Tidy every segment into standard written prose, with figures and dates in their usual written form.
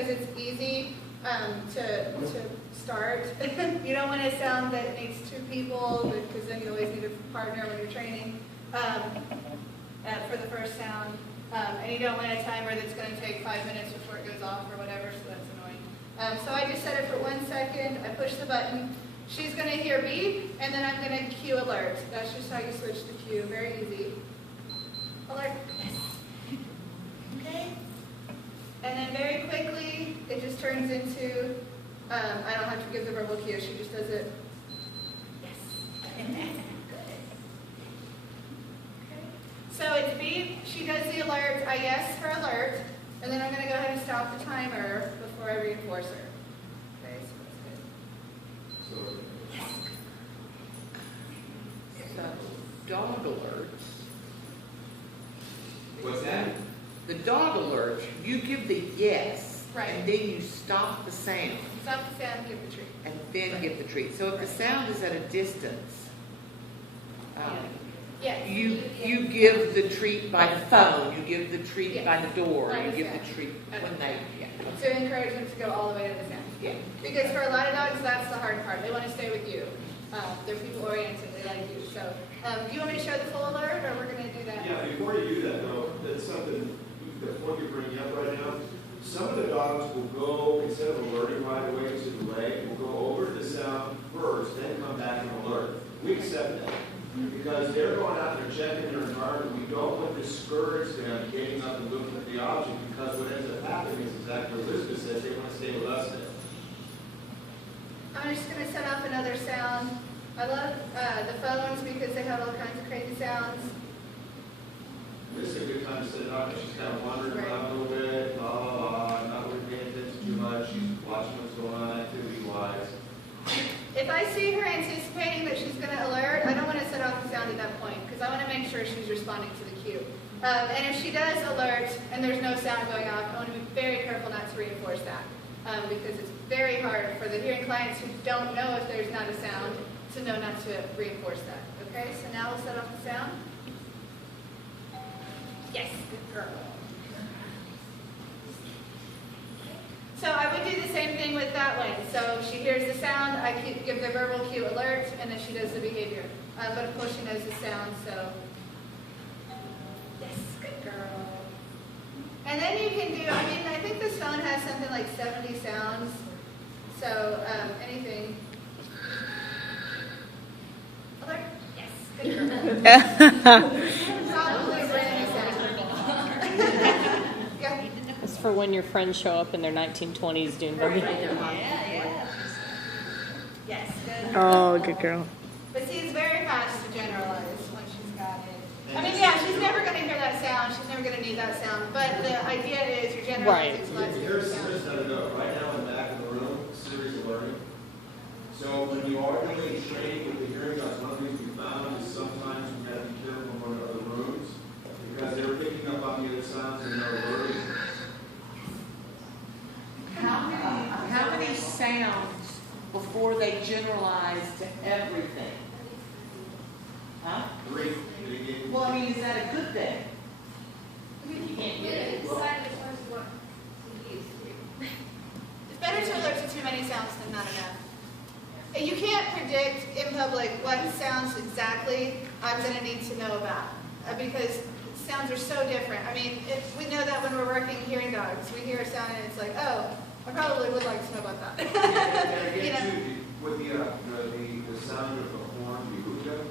because it's easy to start. You don't want a sound that needs 2 people, because then you always need a partner when you're training for the first sound. And you don't want a timer that's going to take 5 minutes before it goes off or whatever, so that's annoying. So I just set it for 1 second. I push the button. She's going to hear beep, and then I'm going to cue alert. That's just how you switch the cue. Very easy. Alert. Yes. Okay. And then very quickly, it just turns into, I don't have to give the verbal cue. She just does it. Yes. Good. So it's beep, she does the alert, I yes for alert, and then I'm going to go ahead and stop the timer before I reinforce her. Okay, so that's good. So, dog alerts. What's that? The dog alerts, you give the yes, Right. and then you stop the sound, Stop the sound, give the treat. and then give the treat. So if the sound is at a distance, Yes. you give the treat by the phone, you give the treat Yes. by the door, By you the give sound. the treat when they, To encourage them to go all the way to the sound. yeah. Because for a lot of dogs, that's the hard part. They want to stay with you. They're people oriented, they like you. So, do you want me to show the full alert, or we're going to do that? Yeah, before you do that though, that's something, the point you're bringing up right now, some of the dogs will go, instead of alerting right away to the leg, will go over to the sound first, then come back and alert. We accept that. Because they're going out and they're checking their environment. We don't want to discourage them getting up and looking at the object, because what ends up happening is exactly what Elizabeth says, they want to stay with us then. I'm just going to set off another sound. I love the phones because they have all kinds of crazy sounds. This is a good time to sit up, and she's kind of wandering around a little bit, blah, blah, blah, not really paying attention too much. She's watching what's going on activity-wise. If I see her anticipating that she's going to alert, I don't want to set off the sound at that point because I want to make sure she's responding to the cue. And if she does alert and there's no sound going off, I want to be very careful not to reinforce that because it's very hard for the hearing clients who don't know if there's not a sound to know not to reinforce that. Okay, so now we'll set off the sound. Yes, good girl. So I would do the same thing with that one. So she hears the sound, I give the verbal cue alert, and then she does the behavior. But of course she knows the sound, so yes, good girl. And then you can do, I think this phone has something like 70 sounds. So anything. Alert, yes, good girl. Probably any sound. Yeah. It's for when your friends show up in their 1920s doing boogie. Yes, good. Oh, good girl. But see, it's very fast to generalize once she's got it. I mean, yeah, she's never going to hear that sound. She's never going to need that sound. But the idea is you're generalizing to lots of different Here's sounds. how to do it. Right now in the back of the room, series of learning. So when you are doing training with the hearing dogs, one of the things we found is sometimes we have to be careful in one of the rooms because they're picking up on the other sounds and they're alerting. How many sounds before they generalize to everything? Huh? 3. Well, I mean, is that a good thing? You can't get it. It's better to alert to too many sounds than not enough. And you can't predict in public what sounds exactly I'm going to need to know about because sounds are so different. I mean, we know that when we're working hearing dogs, we hear a sound and it's like, oh, I probably would like to know about that. And You again, know? too, with the sound of the horn, the hookah,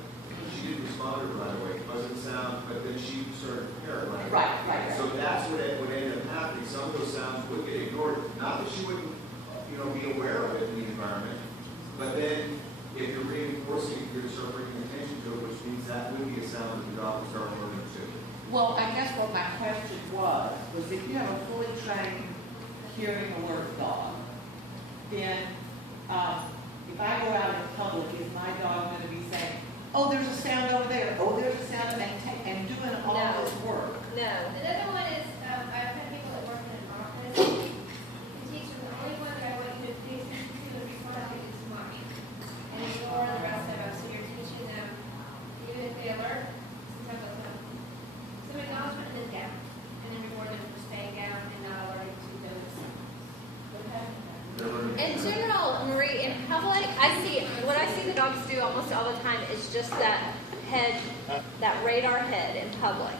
she didn't respond to it right away. It wasn't sound, but then she started to hear it right away. Right. So that's what ended up happening. Some of those sounds would get ignored. Not that she wouldn't, be aware of it in the environment, but then if you're reinforcing it, you're going to start bringing attention to it, which means that would be a sound that the dog will start learning to. Well, I guess what my question was if you have a fully trained hearing alert dog, then if I go out in public, is my dog going to be saying, oh, there's a sound over there, oh, there's a sound, and doing all this work? No. Another one is, I've had people that work in an office, and teach them the only one that I want you to do is respond to is mine. And ignore the rest of us, so you're teaching them, even if they alert, sometimes they'll come. Some acknowledgement and then down, and then reward them for staying down and not alerting to those sounds. almost all the time is just that head, that radar head in public.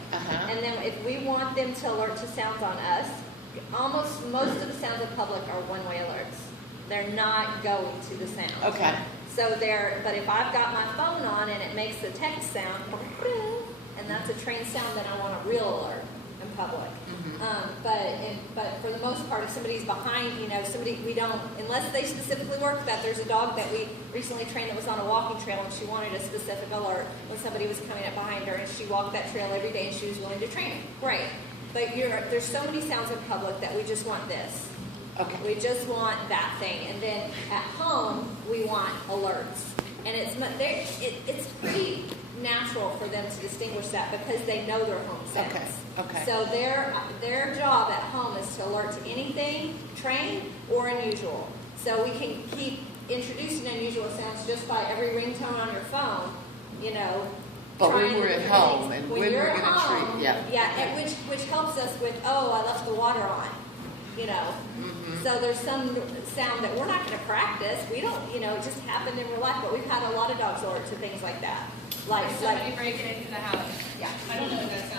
And then if we want them to alert to sounds on us, almost most of the sounds in public are one-way alerts. They're not going to the sound. Okay. So but if I've got my phone on and it makes the text sound, and that's a trained sound, then I want a real alert in public. But for the most part, if somebody's behind, we don't, unless they specifically work that, there's a dog that we recently trained that was on a walking trail and she wanted a specific alert when somebody was coming up behind her, and she walked that trail every day and she was willing to train it. Great. But there's so many sounds in public that we just want this. Okay. We just want that thing. And then at home, we want alerts. And it's pretty natural for them to distinguish that because they know their home sounds. Okay. So their job at home is to alert to anything trained or unusual. So we can keep introducing unusual sounds just by every ringtone on your phone, But when trying we're at different home things. and when when you're we're at gonna home, treat, yeah. and which helps us with, I left the water on, So there's some sound that we're not going to practice. We don't, it just happened in real life. But we've had a lot of dogs alert to things like that. Like somebody breaking into the house. Yeah. I don't know what that sounds